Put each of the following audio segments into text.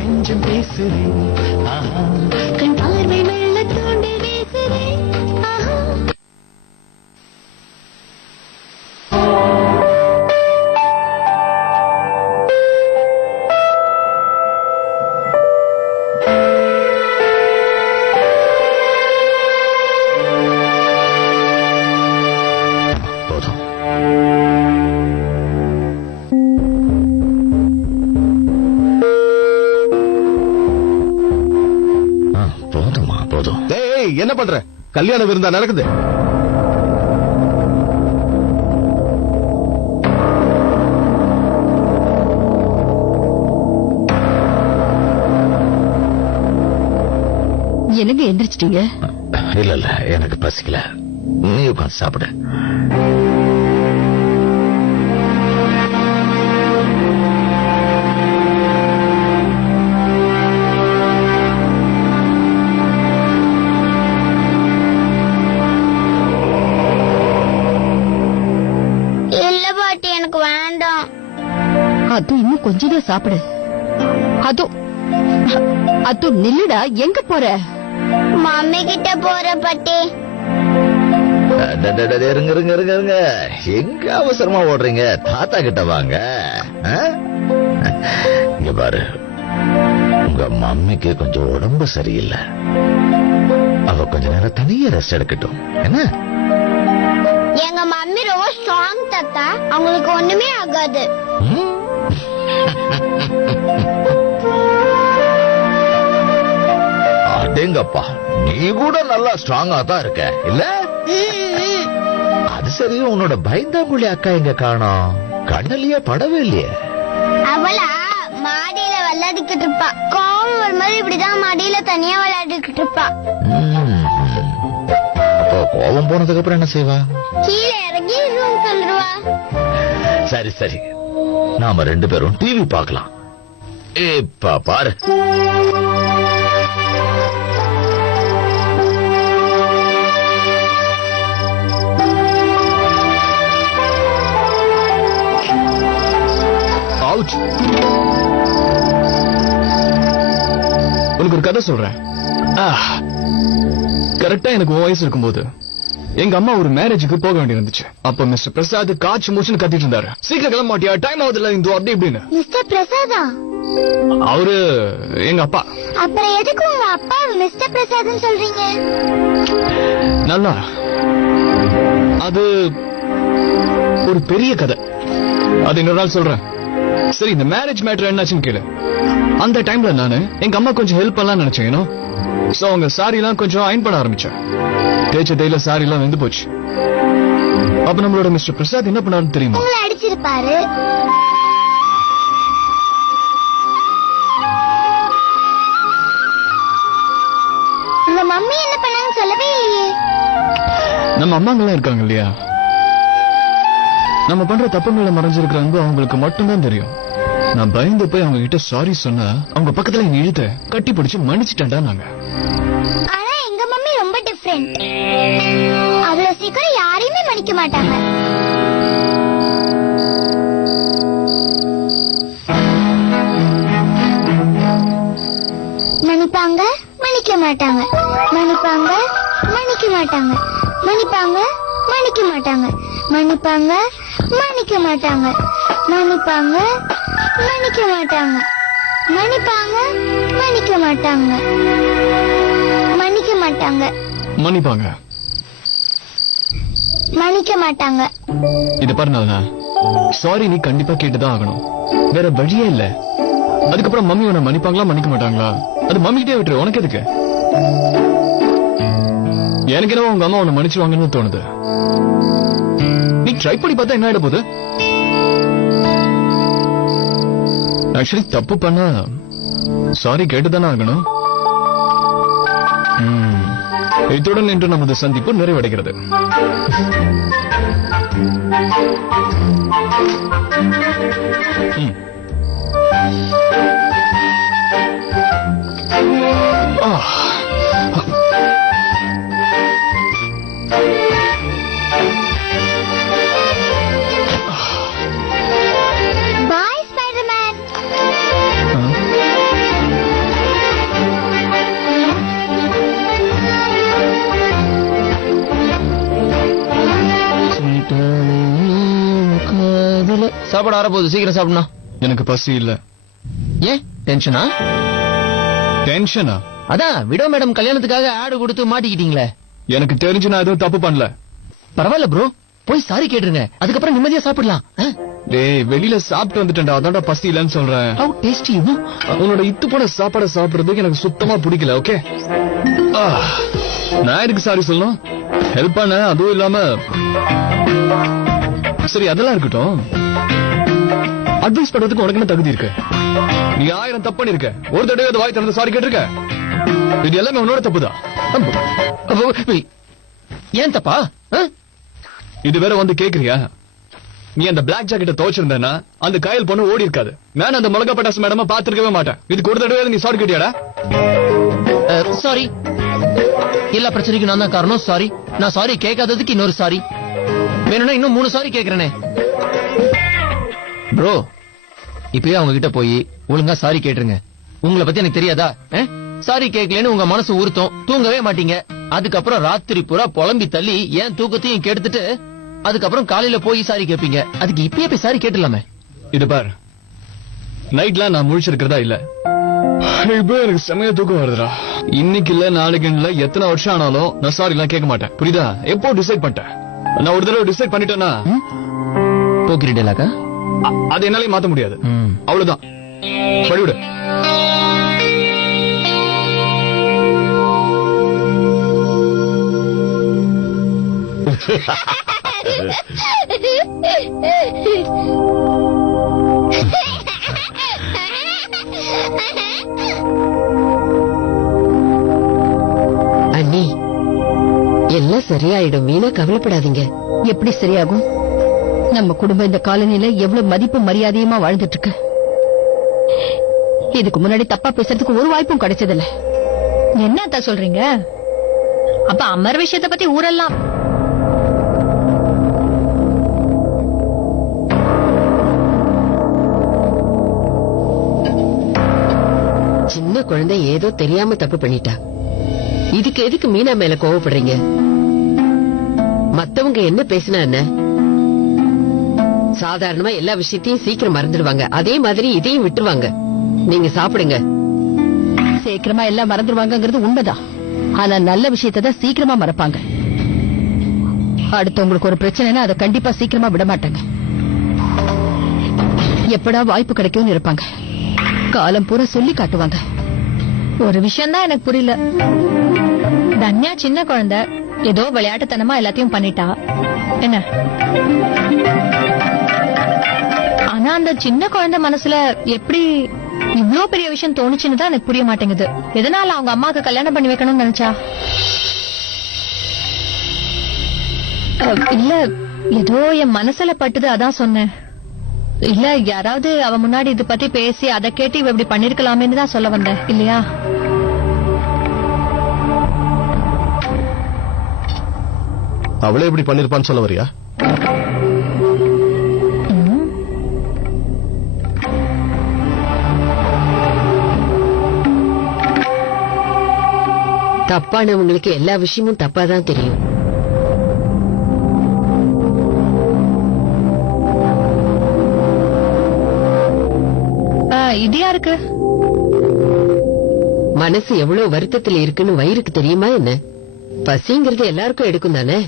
நெஞ்சம் பேசுறேன் கண் பார்வை மெல்ல தூண்டி பேசுறேன் என்ன பண்ற? கல்யாண விருந்தா நடக்குது. என்னங்க எந்திரிச்சிட்டீங்க? இல்ல இல்ல, எனக்கு பசிக்கல. நீ உட்காந்து சாப்பிடு. அது இன்னும் கொஞ்சம் தான் சாப்பிடு. அது நில்லுடா, எங்க போற? மம்மி கிட்ட போற பாட்டி. இருங்க இருங்க இருங்க இருங்க, எங்க அவசரமா ஓடுறீங்க? தாத்தா கிட்ட வாங்க. இங்க பாரு, உங்க மம்மிக்கு கொஞ்சம் உடம்பு சரியில்லை. அவ கொஞ்ச நேரம் தனியா ரெஸ்ட் எடுக்கட்டும். என்ன? எங்க மம்மி ரொம்ப ஸ்ட்ராங் தாத்தா, அவங்களுக்கு ஒண்ணுமே ஆகாது. அடேங்கப்பா, நீ கூட நல்லா ஸ்ட்ராங்கா தான் இருக்க இல்ல? அது சரி, உன்னோட பயந்தாங்குழி அக்கா எங்க காணோம்? கண்ணலியே படவே இல்லையே. அவளா மாடியில விளையாடிக்கிட்டு இருப்பா. கோவம் ஒரு மாதிரி இப்படிதான் மாடியில தனியா விளையாடிக்கிட்டு இருப்பா. அப்போ கோவம் போனதுக்கு அப்புறம் என்ன செய்வா? கீழே இறங்கி ரூம் சொல்லுவா. சரி சரி, நாம ரெண்டு பேரும் டிவி பார்க்கலாம். இப்ப பாரு. உனக்கு ஒரு கதை சொல்றேன். கரெக்டா எனக்கு வயசு இருக்கும்போது எங்க அம்மா ஒரு மேரேஜுக்கு போக வேண்டியிருந்துச்சு. அப்ப மிஸ்டர் பிரசாத் காய்ச்சி மூச்சுன்னு கத்திட்டு இருந்தாரு. சீக்கிரம் கிளம்ப மாட்டியா, டைம் ஆகுதுல இந்து அப்படி இப்படின்னு. மிஸ்டர் பிரசாதா? அவரு எங்க அப்பா. அப்புறம் எதுக்கு உங்க அப்பா மிஸ்டர் பிரசாத்னு சொல்றீங்க? நல்லா, அது ஒரு பெரிய கதை. அது இன்னொரு நாள் சொல்றேன். சரி, இந்த மேரேஜ் மேட்டர் என்னாச்சுன்னு கேளு. அந்த டைம்ல நானு எங்க அம்மா கொஞ்சம் ஹெல்ப் பண்ணலாம் நினைச்சேன். சோ அவங்க சாரி எல்லாம் கொஞ்சம் அயன் பண்ண ஆரம்பிச்சேன். தேய்ச்ச தையில சாரி எல்லாம் வெந்து போச்சு. அப்ப நம்மளோட மிஸ்டர் பிரசாத் என்ன பண்ணாருன்னு தெரியுமா? அடிச்சிருப்பாரு. உங்க மம்மி என்ன பண்ணாங்க சொல்லவே இல்லையே. நம்ம அம்மாங்கெல்லாம் இருக்காங்க இல்லையா, நம்ம பண்ற தப்புங்களை மறைஞ்சிருக்கிற அன்பு அவங்களுக்கு மட்டும்தான் தெரியும். நான் பயந்து போய் அவங்க கிட்ட சாரி சொன்னா அவங்க பக்கத்துல நீ இழுத்த கட்டி பிடிச்சு மன்னிச்சுட்டா நாங்க. ஆனா எங்க மம்மி ரொம்ப டிஃபரெண்ட். அவ்வளவு சீக்கிரம் யாரையுமே மன்னிக்க மாட்டாங்க. மன்னிப்பாங்க, மன்னிக்க மாட்டாங்க. மன்னிப்பாங்க, மன்னிக்க மாட்டாங்க. மன்னிப்பாங்க, மன்னிக்க மாட்டாங்க. மன்னிப்பாங்க, மன்னிக்க மாட்டாங்க. மன்னிப்பாங்க, மன்னிக்க மாட்டாங்க. மன்னிப்பாங்க, மன்னிக்க மாட்டாங்க. மன்னிக்க மாட்டாங்க. மன்னிப்பாங்க, மன்னிக்க மாட்டாங்க. இத பாருங்க, சாரி நீ கண்டிப்பா கேட்டுதான் ஆகணும். வேற வழியே இல்ல. அதுக்கப்புறம் மம்மி உன்னை மன்னிப்பாங்களா மன்னிக்க மாட்டாங்களா அது மம்மி கிட்டே விட்டுரு. உனக்கு எதுக்கு? எனக்கு என்னவோ உங்க அம்மா உன்னை மன்னிச்சுவாங்கன்னு தோணுது. நீ ட்ரை பண்ணி பார்த்தா என்ன ஆயிட போகுது? ஆக்சுவலி தப்பு பண்ணா சாரி கேட்டுதானே ஆகணும். இத்துடன் இன்று நமது சந்திப்பு நிறைவடைகிறது. சாப்பாடு ஆறப்போகுது, சீக்கிரம் சாப்பிடணும். எனக்கு பசி இல்ல. ஏன் டென்ஷனா? டென்ஷனா? அதான் விடோ மேடம் கல்யாணத்துக்காக ஆடு கொடுத்து மாட்டிக்கிட்டீங்களே. எனக்கு தெரிஞ்சு நான் எதுவும் தப்பு பண்ணல. பரவாயில்ல ப்ரோ, போய் சாரி கேட்டுருங்க, அதுக்கப்புறம் நிம்மதியா சாப்பிடலாம். டேய், வெளியில சாப்பிட்டு வந்துட்டேன்டா, அதான்டா பசி இல்லன்னு சொல்றேன். How tasty, you know? உன்னோட இத்து போன சாப்பாட சாப்பிடுறதுக்கு எனக்கு சுத்தமா பிடிக்கல. ஓகே, நான் எதுக்கு சாரி சொல்லணும்? ஹெல்ப் பண்ண, அதுவும் இல்லாம சரி அதெல்லாம் இருக்கட்டும். அட்வைஸ் பண்றதுக்கு உனக்கு என்ன தகுதி இருக்கு? நீ 1000 தப்பு பண்ணிருக்க, ஒரு தடவை வாய் திறந்து சாரி கேட்டிருக்க. இது எல்லாமே உன்னோட தப்புதான். ஏன் தப்பா? இது வேற வந்து கேக்குறியா? நீ அந்த பிளாக் ஜாக்கெட்டை துவைச்சிருந்தா அந்த காயல் பொண்ணு ஓடி இருக்காது. நான் அந்த மிளகா பட்டாசு மேடமா பாத்துருக்கவே மாட்டேன். இதுக்கு ஒரு தடவை நீ சாரி கேட்டியாடா? சாரி, எல்லா பிரச்சனைக்கும் நான் தான் காரணம். சாரி, நான் சாரி கேட்காததுக்கு இன்னொரு சாரி. வேணும்னா இன்னும் 3 சாரி கேக்குறேனே. ப்ரோ, இப்பயே அவங்க கிட்ட போய் ஒழுங்கா சாரி கேட்டுருங்க. உங்களை பத்தி எனக்கு தெரியாதா? சாரி கேட்கலன்னு உங்க மனசு உறுத்தும், தூங்கவே மாட்டீங்க. அதுக்கப்புறம் ராத்திரி பூரா புலம்பி தள்ளி ஏன் தூக்கத்தையும் கெடுத்துட்டு அதுக்கப்புறம் காலையில போய் சாரி கேட்பீங்க. அதுக்கு இப்பயே போய் சாரி கேட்டுலாமே. இது பார், நைட்லாம் நான் முழிச்சிருக்கிறதா இல்ல. இப்போ எனக்கு செமையா தூக்கம் வருதுடா. இன்னைக்கு இல்ல நாளைக்கு இல்ல, எத்தனை வருஷம் ஆனாலும் நான் சாரி எல்லாம் கேட்க மாட்டேன். புரியுதா? எப்போ டிசைட் பண்ணிட்டேன். நான் ஒரு தடவை டிசைட் பண்ணிட்டேன்னா போக்கிரிடலாக்கா அது என்னாலே மாத்த முடியாது. அவ்வளவுதான். படிவிடு. அண்ணி, எல்லாம் சரியாயிடும், வீணா கவலைப்படாதீங்க. எப்படி சரியாகும்? நம்ம குடும்பம் இந்த காலனில எவ்வளவு மதிப்பு மரியாதையுமா வாழ்ந்துட்டு இருக்கு. இதுக்கு முன்னாடி தப்பா பேசுறதுக்கு ஒரு வாய்ப்பும் கிடைச்சதில்ல. என்ன சொல்றீங்க? அப்ப அமர் விஷயத்தை பத்தி ஊரெல்லாம் சின்ன குழந்தை ஏதோ தெரியாம தப்பு பண்ணிட்டா. இதுக்கு எதுக்கு மீனா மேல கோவப்படுறீங்க? மத்தவங்க என்ன பேசினா என்ன? சாதாரணமா எல்லா விஷயத்தையும் சீக்கிரம் மறந்துடுவாங்க. அதே மாதிரி இதையும் விட்டுருவாங்க. நீங்க சாப்பிடுங்க. சீக்கிரமா எல்லாம் மறந்துடுவாங்கிறது உண்மைதான். ஆனா நல்ல விஷயத்தை தான் சீக்கிரமா மறப்பாங்க. அடுத்தவங்களுக்கு ஒரு பிரச்சனைனா அதை கண்டிப்பா சீக்கிரமா விட மாட்டாங்க. எப்படா வாய்ப்பு கிடைக்கும்னு இருப்பாங்க. காலம் பூரா சொல்லி காட்டுவாங்க. ஒரு விஷயம் தான் எனக்கு புரியல. தன்யா சின்ன குழந்தை, ஏதோ விளையாட்டுத்தனமா எல்லாத்தையும் பண்ணிட்டா என்ன? ஆனா அந்த சின்ன குழந்தை மனசுல எப்படி இவ்ளோ பெரிய விஷயம் தோணுச்சுன்னு தான் எனக்கு புரிய மாட்டேங்குது. எதனால அவங்க அம்மாக்கு கல்யாணம் பண்ணி வைக்கணும்னு நினைச்சா? இல்ல, ஏதோ என் மனசுல பட்டுது, அதான் சொன்னேன். இல்ல, யாராவது அவ முன்னாடி இது பத்தி பேசி அதை கேட்டு இவ இப்படி பண்ணிருக்கலாமேன்னு தான் சொல்ல வந்தேன். இல்லையா? அவளே இப்படி பண்ணிருப்பான்னு சொல்ல வரியா? தப்பானவங்களுக்கு எல்லா விஷயமும் தப்பாதான் தெரியும். இது யாருக்கு? மனசு எவ்வளவு வருத்தத்துல இருக்குன்னு வயிறுக்கு தெரியுமா என்ன? பசிங்கிறது எல்லாருக்கும் எடுக்கும் தானே.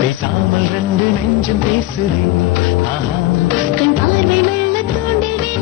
பேசாமல் 2 நெஞ்சம் பேசுதே, கண் பார்வை மெல்ல தூண்டுதே,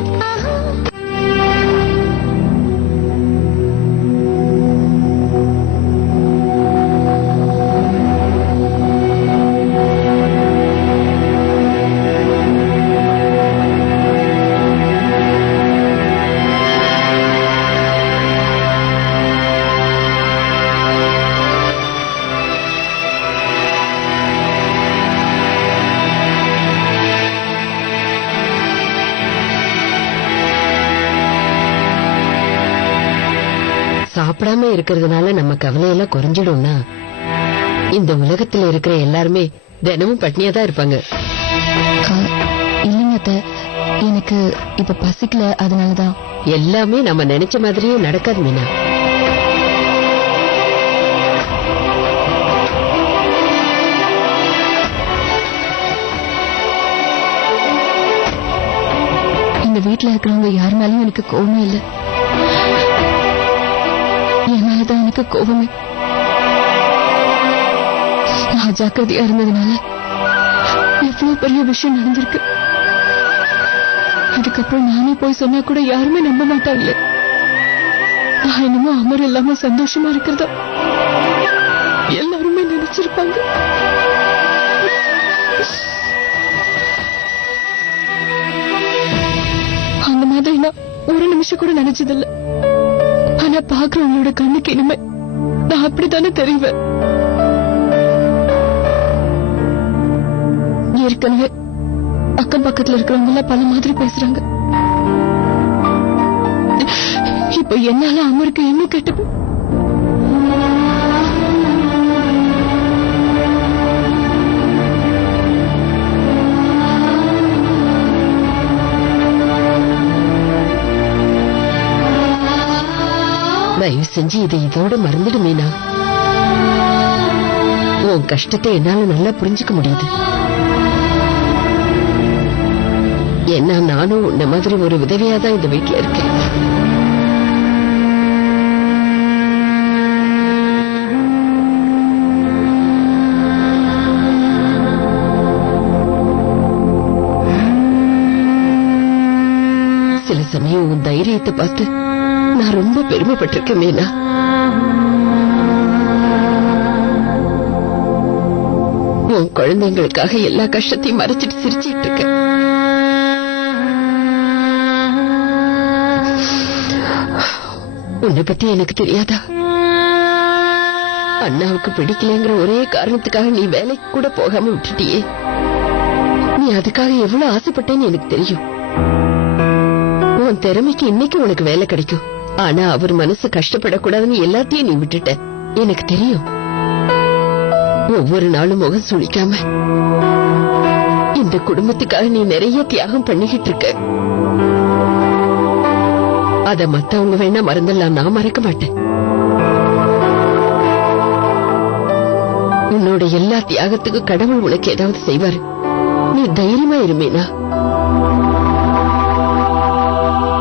சாப்பிடாம இருக்கிறதுனால நம்ம கவலையெல்லாம் குறைஞ்சிடும்னா இந்த உலகத்துல இருக்கிற எல்லாருமே தினமும் பட்னியா தான் இருப்பாங்க. இல்லைங்க, எனக்கு இப்ப பசிக்கல, அதனாலதான். எல்லாமே நம்ம நினைச்ச மாதிரியே நடக்காது மீனா. இந்த வீட்டுல இருக்கிறவங்க யாரு மேலயும் எனக்கு கோவமே இல்லை. என் மேலதான் எனக்கு கோவமே. நான் ஜாக்கிரதையா இருந்ததுனால எவ்வளவு பெரிய விஷயம் நடந்திருக்கு. அதுக்கப்புறம் நானே போய் சொன்னா கூட யாருமே நம்ப மாட்டாங்களே. நான் என்னமோ அமர் இல்லாம சந்தோஷமா இருக்கிறதா எல்லாருமே நினைச்சிருப்பாங்க. அந்த மாதிரி நான் ஒரு நிமிஷம் கூட நினைச்சதில்ல. ஆனா பாக்குறவங்களோட கண்ணுக்கு இனிமே நான் அப்படித்தானே தெரிவேன். ஏற்கனவே அக்கம் பக்கத்துல இருக்கிறவங்க எல்லாம் பல மாதிரி பேசுறாங்க. இப்ப என்னால அமருக்கு இன்னும் கெட்டு தயவு செஞ்சு இதை இதோட மறந்துடு மீனா. உன் கஷ்டத்தை என்னால நல்லா புரிஞ்சுக்க முடியுது. ஏன்னா நானும் உன்ன மாதிரி ஒரு விதவையாதான் இந்த வீட்டுல இருக்கேன். சில சமயம் உன் தைரியத்தை பார்த்து நான் ரொம்ப பெருமைப்பட்டிருக்கேன் மீனா. உன் குழந்தைங்களுக்காக எல்லா கஷ்டத்தையும் மறைச்சிட்டு சிரிச்சிட்டு இருக்க. உன்னை பத்தி எனக்கு தெரியாதா? அண்ணாவுக்கு பிடிக்கலங்கிற ஒரே காரணத்துக்காக நீ வேலைக்கு கூட போகாம விட்டுட்டியே. நீ அதுக்காக எவ்வளவு ஆசைப்பட்டேன்னு எனக்கு தெரியும். உன் திறமைக்கு இன்னைக்கு உனக்கு வேலை கிடைக்கும். ஆனா அவர் மனசு கஷ்டப்படக்கூடாதுன்னு எல்லாத்தையும் நீ விட்டுட்ட. எனக்கு தெரியும். ஒவ்வொரு நாளும் முகம் சுளிக்காம இந்த குடும்பத்துக்காக நீ நிறைய தியாகம் பண்ணிக்கிட்டு இருக்க. அத மத்தவங்க வேணா மறந்துடலாம், நான் மறக்க மாட்டேன். உன்னோட எல்லா தியாகத்துக்கும் கடவுள் உனக்கு ஏதாவது செய்வாரு. நீ தைரியமா இருமேனா.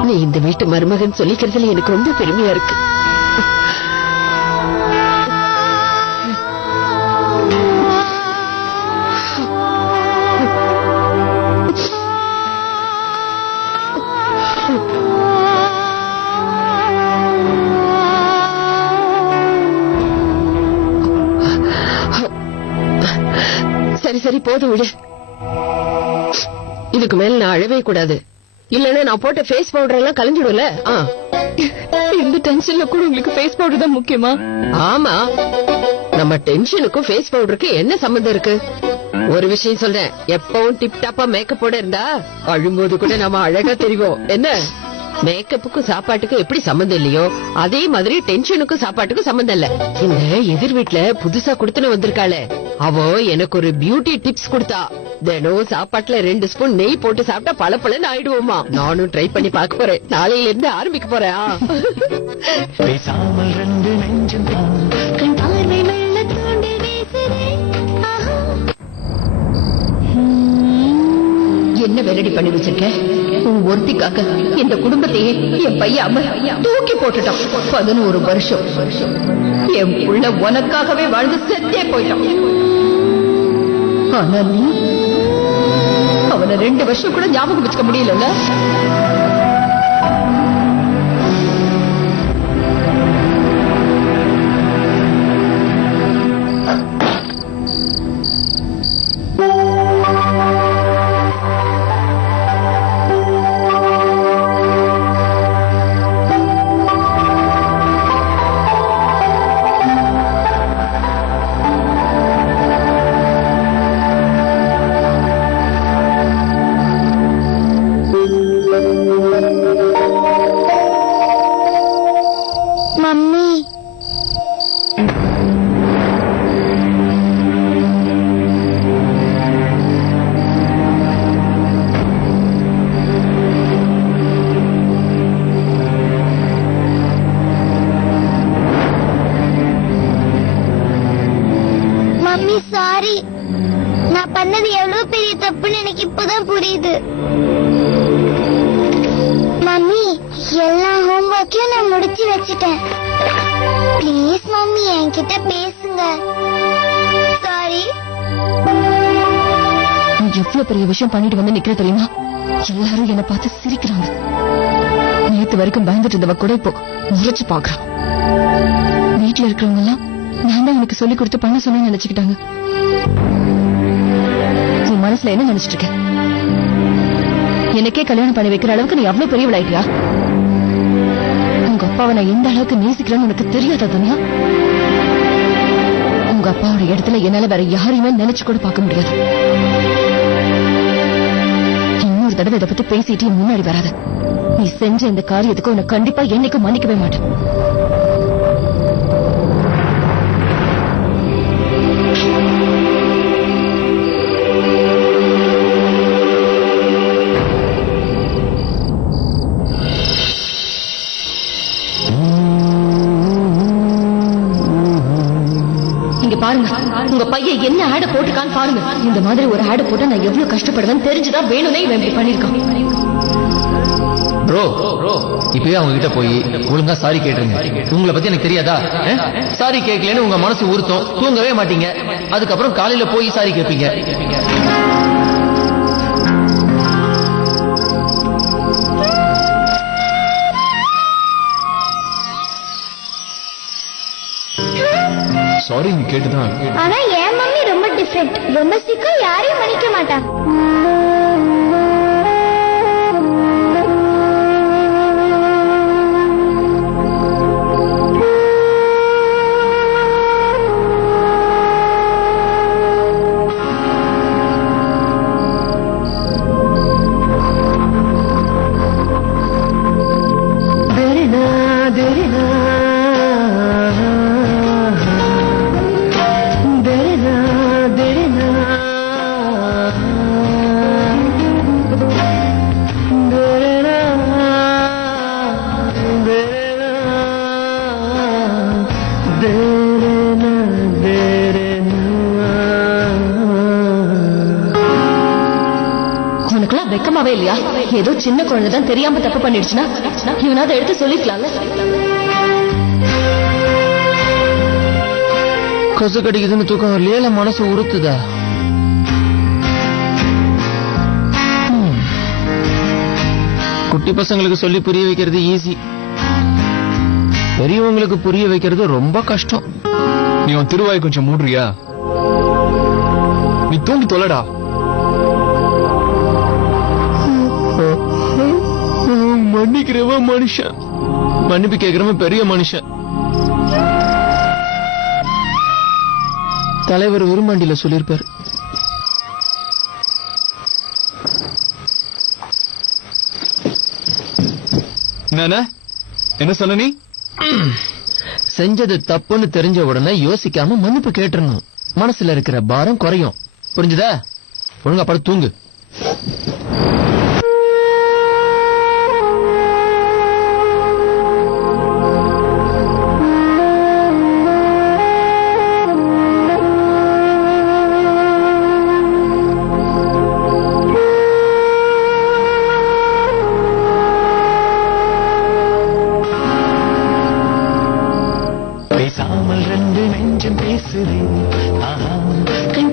நீ இந்த வீட்டு மருமகன் சொல்லிக்கிறதுல எனக்கு ரொம்ப பெருமையா இருக்கு. சரி சரி போதும் விடு. இதுக்கு மேல நான் அழவே கூடாது. இல்லன்னா நான் போட்ட ஃபேஸ் பவுடர் எல்லாம் கலந்துடும்ல. இந்த டென்ஷன்ல கூட உங்களுக்கு ஃபேஸ் பவுடர் தான் முக்கியமா? ஆமா, நம்ம டென்ஷனுக்கும் ஃபேஸ் பவுடருக்கு என்ன சம்பந்தம் இருக்கு? ஒரு விஷயம் சொல்றேன், எப்பவும் டிப் டாப்பா மேக்கப் போட இருந்தா அழும்போது கூட நம்ம அழகா தெரியும். என்ன மேக்கப்புக்கும் சாப்பாட்டுக்கும் எப்படி சம்பந்தம் இல்லையோ அதே மாதிரி டென்ஷனுக்கும் சாப்பாட்டுக்கும் சம்பந்தம் இல்ல. இந்த எதிர் வீட்டுல புதுசா குடுத்துன வந்திருக்காளே, அவ எனக்கு ஒரு பியூட்டி டிப்ஸ் கொடுத்தா. தினம் சாப்பாட்டுல 2 ஸ்பூன் நெய் போட்டு சாப்பிட்டா பளபளன்னு ஆயிடுவோமா. நானும் ட்ரை பண்ணி பார்க்க போறேன். நாளையில இருந்து ஆரம்பிக்க போறேன். பேசாமல் ரெண்டு நெஞ்சம் தான் கண் பார்வை மெல்ல தூண்டி வீசுதே. என்ன வெள்ளடி பண்ணி வச்சிருக்க? உன் ஒருத்திக்காக இந்த குடும்பத்தையே என் பையன் அமர் தூக்கி போட்டுட்டான். 11 வருஷம் என் புள்ள உனக்காகவே வாழ்ந்து செத்தே போயிட்டான். ஆனா நீ அவனை 2 வருஷம் கூட ஞாபகம் வச்சுக்க முடியல. Mummy, mummy sorry. நான் பண்ணது எவ்வளவு பெரிய தப்புன்னு எனக்கு இப்பதான் புரியுது. எல்லா ஹோம்வொர்க்கையும் நான் முடிச்சு வச்சிட்டேன். ப்ளீஸ் மம்மி என்கிட்ட பேசுங்க. சாரி. நீ எவ்வளவு பெரிய விஷயம் பண்ணிட்டு வந்து நிக்கிற தெரியுமா? எல்லாரும் என்ன பார்த்து சிரிக்கிறாங்க. நேத்து வரைக்கும் பயந்துட்டு இருந்தவ கூட இப்போ முறைச்சு பாக்குறான். வீட்டுல இருக்கிறவங்க எல்லாம் நான் தான் உனக்கு சொல்லி கொடுத்து பண்ண சொன்னு நினைச்சுக்கிட்டாங்க. உன் மனசுல என்ன நினைச்சிட்டு இருக்க? எனக்கே கல்யாணம் பண்ணி வைக்கிற அளவுக்கு நீ அவ்வளவு பெரியவளாயிட்டியா? உங்க அப்பாவை நான் எந்த அளவுக்கு நேசிக்கிறேன்னு உனக்கு தெரியாதா தனியா? உங்க அப்பாவோட இடத்துல என்னால வேற யாரையுமே நினைச்சு கூட பார்க்க முடியாது. இன்னொரு தடவை இதை பத்தி பேசிட்டு முன்னாடி வராத. நீ செஞ்ச இந்த காரியத்துக்கு உன்னை கண்டிப்பா என்னைக்கும் மன்னிக்கவே மாட்டேன். இங்க பாருங்க, உங்க பையன் என்ன ஆட போட்டுக்கான்னு பாருங்க. இந்த மாதிரி ஒரு ஆட போட்டா நான் எவ்வளவு கஷ்டப்படுவேன்னு தெரிஞ்சுதான் வேணும்னே இவன் இப்படி பண்ணிருக்கான். ப்ரோ இப்பயே அவங்க கிட்ட போய் ஒழுங்கா சாரி கேட்டுருங்க. உங்களை பத்தி எனக்கு தெரியாதா? சாரி கேட்கலன்னு உங்க மனசு உறுத்தும், தூங்கவே மாட்டீங்க. அதுக்கப்புறம் காலையில போய் சாரி கேட்பீங்க. சாரி நீ கேட்டுதான். ஆனா என் மம்மி ரொம்ப டிஃபரெண்ட். ரொம்ப சீக்கிரம் யாரையும் மன்னிக்க மாட்டா. உனக்குலாம் வெக்கமாவே இல்லையா? ஏதோ சின்ன குழந்தைதான் தெரியாம தப்பு பண்ணிடுச்சுன்னா இவனாவது எடுத்து சொல்லிக்கலாம்ல. கொசு கடிக்குதுன்னு தூக்கம் வரலையே, மனசு உறுத்துதா? குட்டி பசங்களுக்கு சொல்லி புரிய வைக்கிறது ஈஸி, பெரியவங்களுக்கு புரிய வைக்கிறது ரொம்ப கஷ்டம். நீ உன் திருவாய் கொஞ்சம் மூடுறியா? நீ தூங்கி தொலைடா. மன்னிக்கிறவன் மனுஷன், மன்னிப்பு கேட்கிறவன் பெரிய மனுஷன். தலைவர் விரும்பாண்டியில சொல்லியிருப்பாரு. என்ன சொன்ன நீ? செஞ்சது தப்புன்னு தெரிஞ்ச உடனே யோசிக்காம மன்னிப்பு கேட்டுறணும். மனசுல இருக்கிற பாரம் குறையும். புரிஞ்சுதா? ஒழுங்கா படுத்து தூங்கு. பேசாமல் ரெண்டு நெஞ்சம் பேசுதே. ஆஹா, கண்